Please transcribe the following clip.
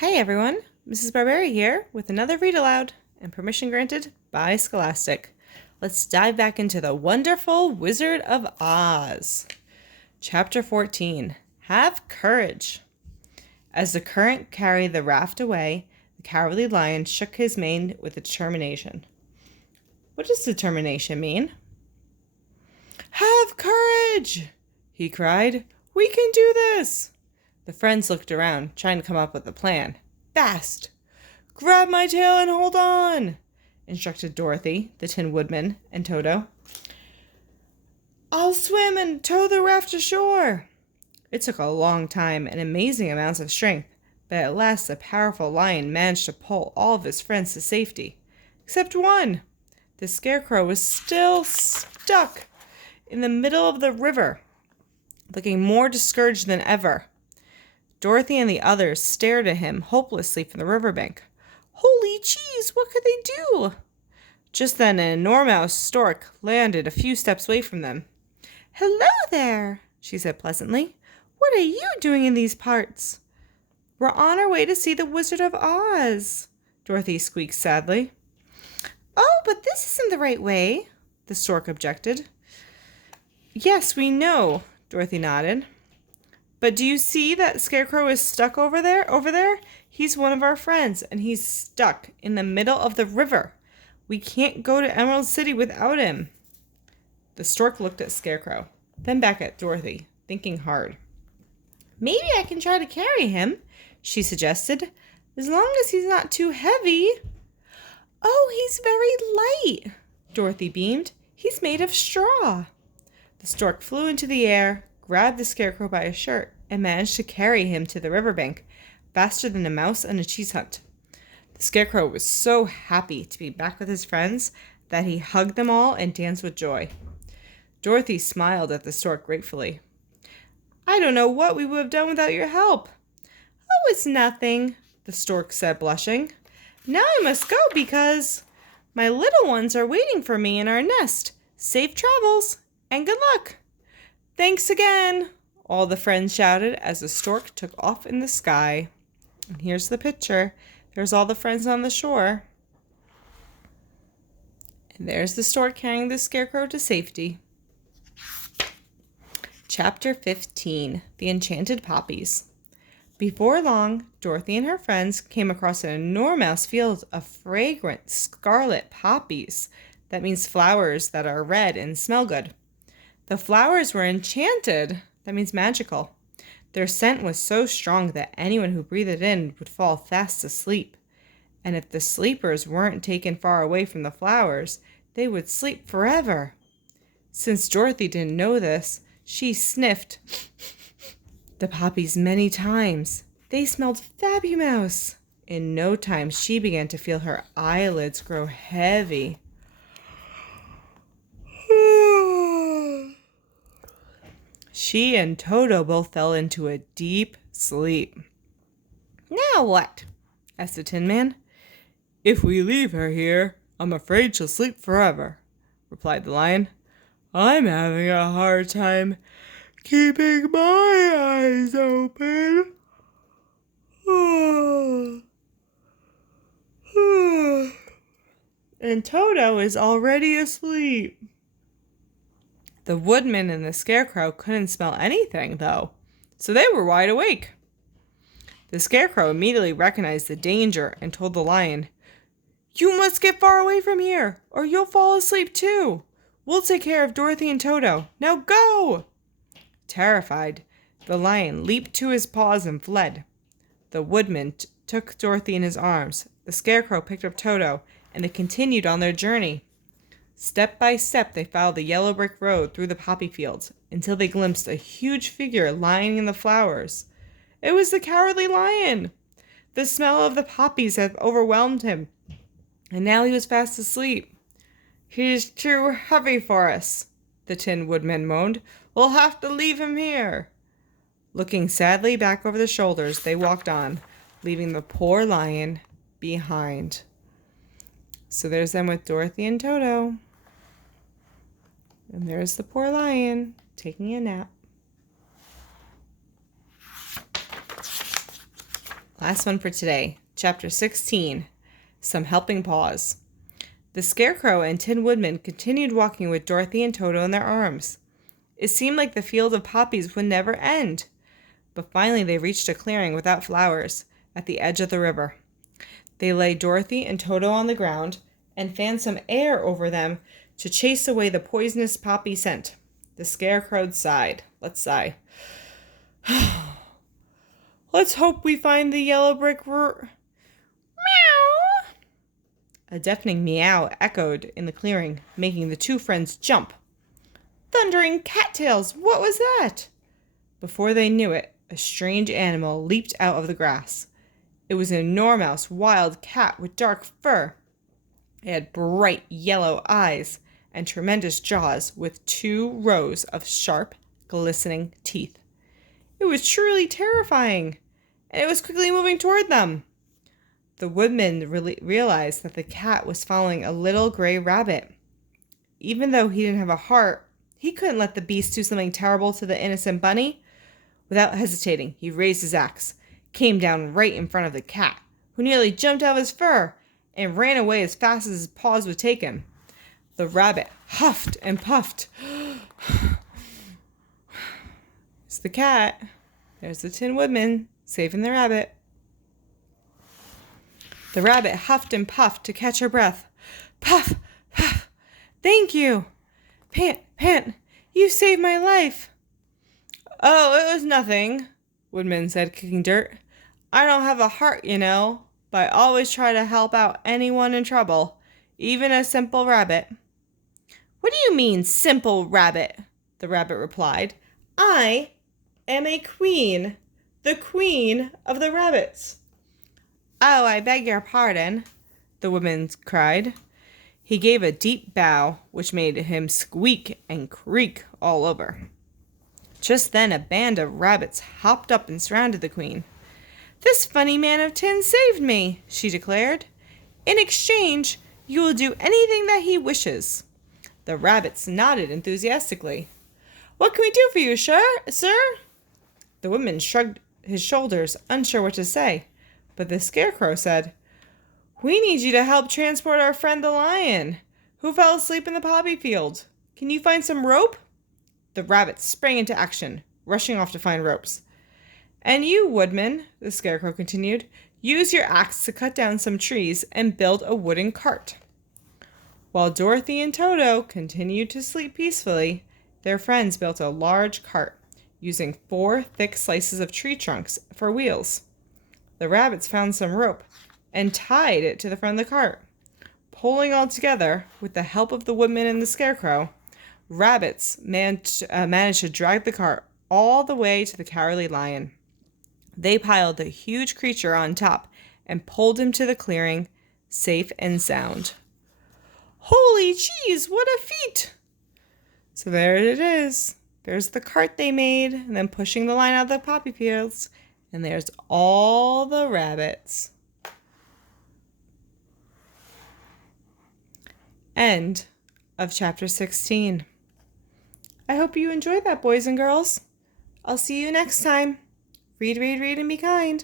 Hi everyone, Mrs. Barberi here with another read aloud, and permission granted by Scholastic. Let's dive back into the wonderful Wizard of Oz. Chapter 14, Have Courage. As the current carried the raft away, the Cowardly Lion shook his mane with determination. What does determination mean? Have courage, he cried. We can do this. The friends looked around, trying to come up with a plan. Fast! Grab my tail and hold on, instructed Dorothy, the Tin Woodman, and Toto. I'll swim and tow the raft ashore. It took a long time and amazing amounts of strength, but at last the powerful lion managed to pull all of his friends to safety, except one. The Scarecrow was still stuck in the middle of the river, looking more discouraged than ever. Dorothy and the others stared at him hopelessly from the riverbank. Holy cheese, what could they do? Just then an enormous stork landed a few steps away from them. Hello there, she said pleasantly. What are you doing in these parts? We're on our way to see the Wizard of Oz, Dorothy squeaked sadly. Oh, but this isn't the right way, the stork objected. Yes, we know, Dorothy nodded. But do you see that Scarecrow is stuck over there? Over there? He's one of our friends, and he's stuck in the middle of the river. We can't go to Emerald City without him. The stork looked at Scarecrow, then back at Dorothy, thinking hard. Maybe I can try to carry him, she suggested, as long as he's not too heavy. Oh, he's very light, Dorothy beamed. He's made of straw. The stork flew into the air, grabbed the Scarecrow by his shirt, and managed to carry him to the riverbank, faster than a mouse on a cheese hunt. The Scarecrow was so happy to be back with his friends that he hugged them all and danced with joy. Dorothy smiled at the stork gratefully. I don't know what we would have done without your help. Oh, it's nothing, the stork said, blushing. Now I must go because my little ones are waiting for me in our nest. Safe travels, and good luck. Thanks again, all the friends shouted as the stork took off in the sky. And here's the picture. There's all the friends on the shore. And there's the stork carrying the Scarecrow to safety. Chapter 15, The Enchanted Poppies. Before long, Dorothy and her friends came across an enormous field of fragrant scarlet poppies. That means flowers that are red and smell good. The flowers were enchanted. That means magical. Their scent was so strong that anyone who breathed it in would fall fast asleep. And if the sleepers weren't taken far away from the flowers, they would sleep forever. Since Dorothy didn't know this, she sniffed the poppies many times. They smelled fabulous. In no time, she began to feel her eyelids grow heavy. She and Toto both fell into a deep sleep. Now what? Asked the Tin Man. If we leave her here, I'm afraid she'll sleep forever, replied the Lion. I'm having a hard time keeping my eyes open. And Toto is already asleep. The Woodman and the Scarecrow couldn't smell anything, though, so they were wide awake. The Scarecrow immediately recognized the danger and told the Lion, You must get far away from here, or you'll fall asleep too. We'll take care of Dorothy and Toto. Now go! Terrified, the Lion leaped to his paws and fled. The Woodman took Dorothy in his arms. The Scarecrow picked up Toto, and they continued on their journey. Step by step, they followed the yellow brick road through the poppy fields until they glimpsed a huge figure lying in the flowers. It was the Cowardly Lion. The smell of the poppies had overwhelmed him, and now he was fast asleep. He's too heavy for us, the Tin Woodman moaned. We'll have to leave him here. Looking sadly back over their shoulders, they walked on, leaving the poor lion behind. So there's them with Dorothy and Toto. And there's the poor lion taking a nap. Last one for today. Chapter 16. Some Helping Paws. The Scarecrow and Tin Woodman continued walking with Dorothy and Toto in their arms. It seemed like the field of poppies would never end. But finally they reached a clearing without flowers at the edge of the river. They laid Dorothy and Toto on the ground and fanned some air over them to chase away the poisonous poppy scent. The Scarecrow sighed. Let's sigh. Let's hope we find the yellow brick Meow! A deafening meow echoed in the clearing, making the two friends jump. Thundering cattails! What was that? Before they knew it, a strange animal leaped out of the grass. It was an enormous wild cat with dark fur. It had bright yellow eyes and tremendous jaws with 2 rows of sharp, glistening teeth. It was truly terrifying, and it was quickly moving toward them. The woodman realized that the cat was following a little gray rabbit. Even though he didn't have a heart, he couldn't let the beast do something terrible to the innocent bunny. Without hesitating, he raised his axe, came down right in front of the cat, who nearly jumped out of his fur, and ran away as fast as his paws would take him. The rabbit huffed and puffed. It's the cat. There's the Tin Woodman, saving the rabbit. The rabbit huffed and puffed to catch her breath. Puff, puff. Thank you. Pant, pant. You saved my life. Oh, it was nothing, Woodman said, kicking dirt. I don't have a heart, you know, but I always try to help out anyone in trouble, even a simple rabbit. What do you mean, simple rabbit? The rabbit replied. I am a queen, the queen of the rabbits. Oh, I beg your pardon, the woman cried. He gave a deep bow, which made him squeak and creak all over. Just then a band of rabbits hopped up and surrounded the queen. This funny man of tin saved me, she declared. In exchange, you will do anything that he wishes. The rabbits nodded enthusiastically. What can we do for you, sir? The woman shrugged his shoulders, unsure what to say. But the Scarecrow said, We need you to help transport our friend the lion, who fell asleep in the poppy field. Can you find some rope? The rabbits sprang into action, rushing off to find ropes. And you, Woodman, the Scarecrow continued, use your axe to cut down some trees and build a wooden cart. While Dorothy and Toto continued to sleep peacefully, their friends built a large cart, using 4 thick slices of tree trunks for wheels. The rabbits found some rope and tied it to the front of the cart. Pulling all together, with the help of the Woodman and the Scarecrow, rabbits managed to drag the cart all the way to the Cowardly Lion. They piled the huge creature on top and pulled him to the clearing, safe and sound. Holy cheese, what a feat! So there it is. There's the cart they made, and then pushing the line out of the poppy fields, and there's all the rabbits. End of chapter 16. I hope you enjoyed that, boys and girls. I'll see you next time. Read, read, read, and be kind.